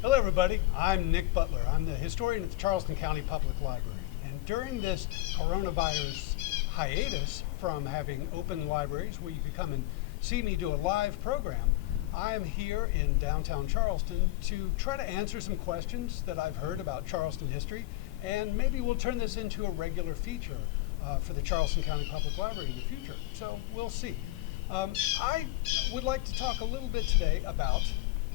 Hello everybody, I'm Nic Butler. I'm the historian at the Charleston County Public Library. And during this coronavirus hiatus from having open libraries where you could come and see me do a live program, I am here in downtown Charleston to try to answer some questions that I've heard about Charleston history, and maybe we'll turn this into a regular feature for the Charleston County Public Library in the future. So we'll see. I would like to talk a little bit today about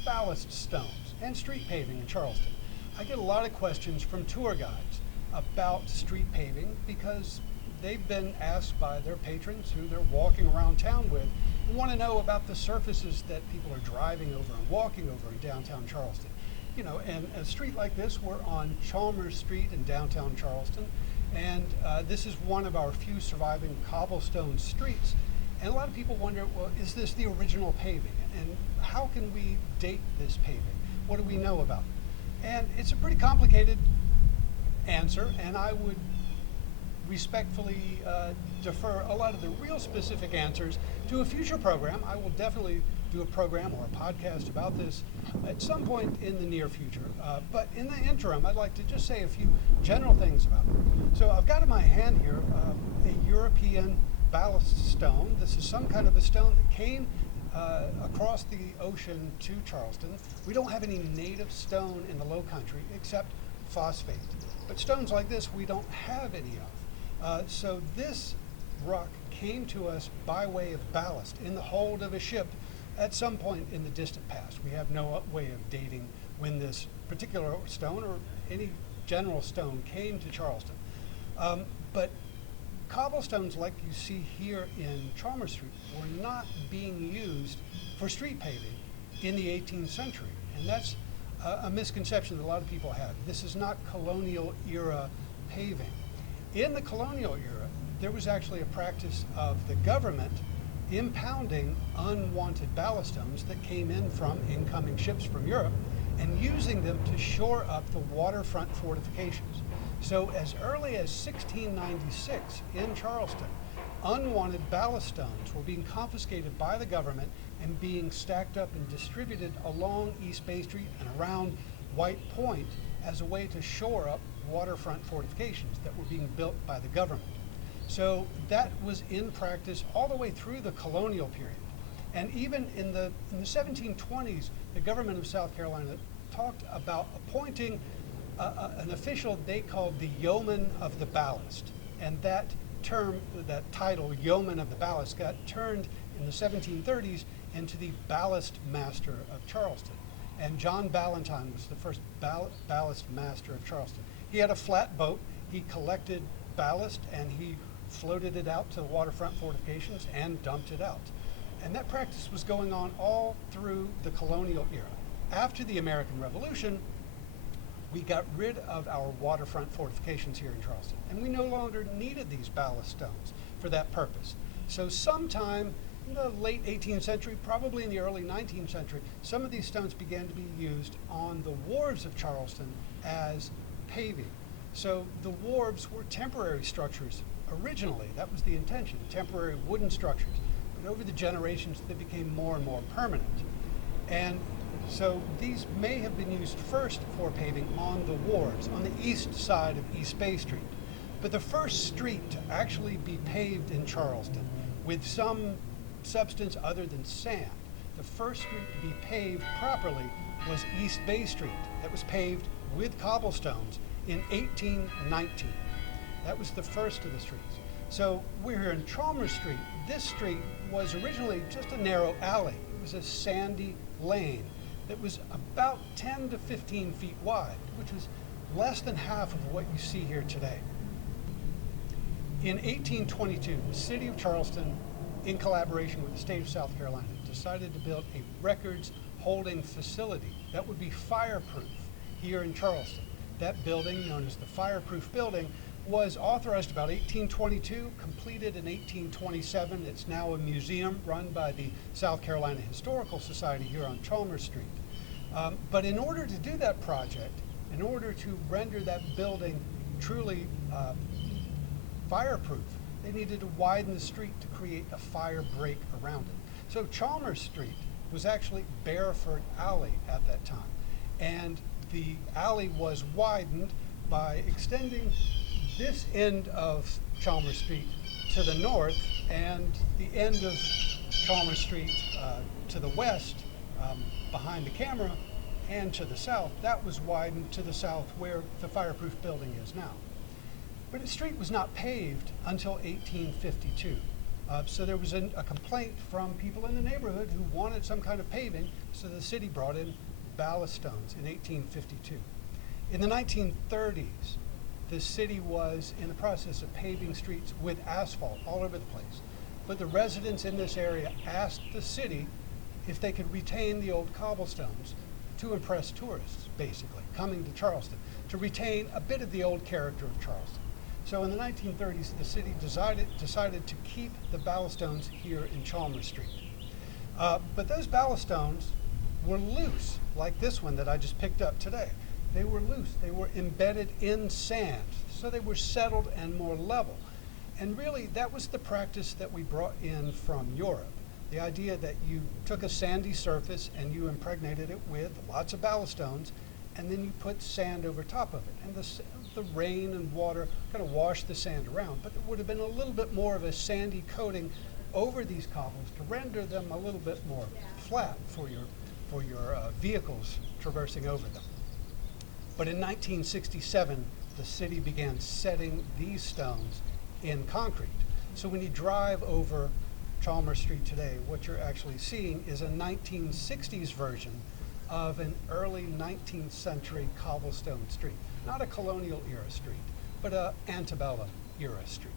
ballast stones and street paving in Charleston. I get a lot of questions from tour guides about street paving because they've been asked by their patrons who they're walking around town with and want to know about the surfaces that people are driving over and walking over in downtown Charleston. You know, and a street like this, we're on Chalmers Street in downtown Charleston, and this is one of our few surviving cobblestone streets. And a lot of people wonder, well, is this the original paving? And how can we date this paving? What do we know about it? And it's a pretty complicated answer, and I would respectfully defer a lot of the real specific answers to a future program. I will definitely do a program or a podcast about this at some point in the near future. But in the interim, I'd like to just say a few general things about it. So I've got in my hand here a European ballast stone. This is some kind of a stone that came across the ocean to Charleston. We don't have any native stone in the Low Country except phosphate. But stones like this we don't have any of. So this rock came to us by way of ballast in the hold of a ship at some point in the distant past. We have no way of dating when this particular stone or any general stone came to Charleston. But cobblestones like you see here in Chalmers Street were not being used for street paving in the 18th century. And that's a misconception that a lot of people have. This is not colonial era paving. In the colonial era, there was actually a practice of the government impounding unwanted ballast stones that came in from incoming ships from Europe and using them to shore up the waterfront fortifications. So as early as 1696 in Charleston, unwanted ballast stones were being confiscated by the government and being stacked up and distributed along East Bay Street and around White Point as a way to shore up waterfront fortifications that were being built by the government. So that was in practice all the way through the colonial period. And even in the 1720s, the government of South Carolina talked about appointing an official they called the Yeoman of the Ballast. And that term, that title, Yeoman of the Ballast, got turned in the 1730s into the Ballast Master of Charleston. And John Ballantyne was the first Ballast Master of Charleston. He had a flat boat. He collected ballast and he floated it out to the waterfront fortifications and dumped it out. And that practice was going on all through the colonial era. After the American Revolution, we got rid of our waterfront fortifications here in Charleston, and we no longer needed these ballast stones for that purpose. So sometime in the late 18th century, probably in the early 19th century, some of these stones began to be used on the wharves of Charleston as paving. So the wharves were temporary structures originally. That was the intention, temporary wooden structures. But over the generations, they became more and more permanent. And so these may have been used first for paving on the wharves, on the east side of East Bay Street. But the first street to actually be paved in Charleston with some substance other than sand, the first street to be paved properly was East Bay Street. That was paved with cobblestones in 1819. That was the first of the streets. So we're here in Chalmers Street. This street was originally just a narrow alley. It was a sandy lane that was about 10 to 15 feet wide, which was less than half of what you see here today. In 1822, the city of Charleston, in collaboration with the state of South Carolina, decided to build a records holding facility that would be fireproof here in Charleston. That building, known as the Fireproof Building, was authorized about 1822, completed in 1827. It's now a museum run by the South Carolina Historical Society here on Chalmers Street. But in order to do that project, in order to render that building truly fireproof, they needed to widen the street to create a fire break around it. So Chalmers Street was actually Bearford Alley at that time. and the alley was widened by extending this end of Chalmers Street to the north and the end of Chalmers Street to the west, behind the camera, and to the south. That was widened to the south where the fireproof building is now. But the street was not paved until 1852. So there was a complaint from people in the neighborhood who wanted some kind of paving, so the city brought in ballast stones in 1852. In the 1930s, the city was in the process of paving streets with asphalt all over the place. But the residents in this area asked the city if they could retain the old cobblestones to impress tourists, basically, coming to Charleston, to retain a bit of the old character of Charleston. So in the 1930s, the city decided to keep the ballast stones here in Chalmers Street. But those ballast stones were loose, like this one that I just picked up today. They were loose, they were embedded in sand, so they were settled and more level. And really, that was the practice that we brought in from Europe. The idea that you took a sandy surface and you impregnated it with lots of ballast stones, and then you put sand over top of it. And the rain and water kind of washed the sand around, but there would have been a little bit more of a sandy coating over these cobbles to render them a little bit more flat for your vehicles traversing over them. But in 1967, the city began setting these stones in concrete. So when you drive over Chalmers Street today, what you're actually seeing is a 1960s version of an early 19th century cobblestone street. Not a colonial era street, but an antebellum era street.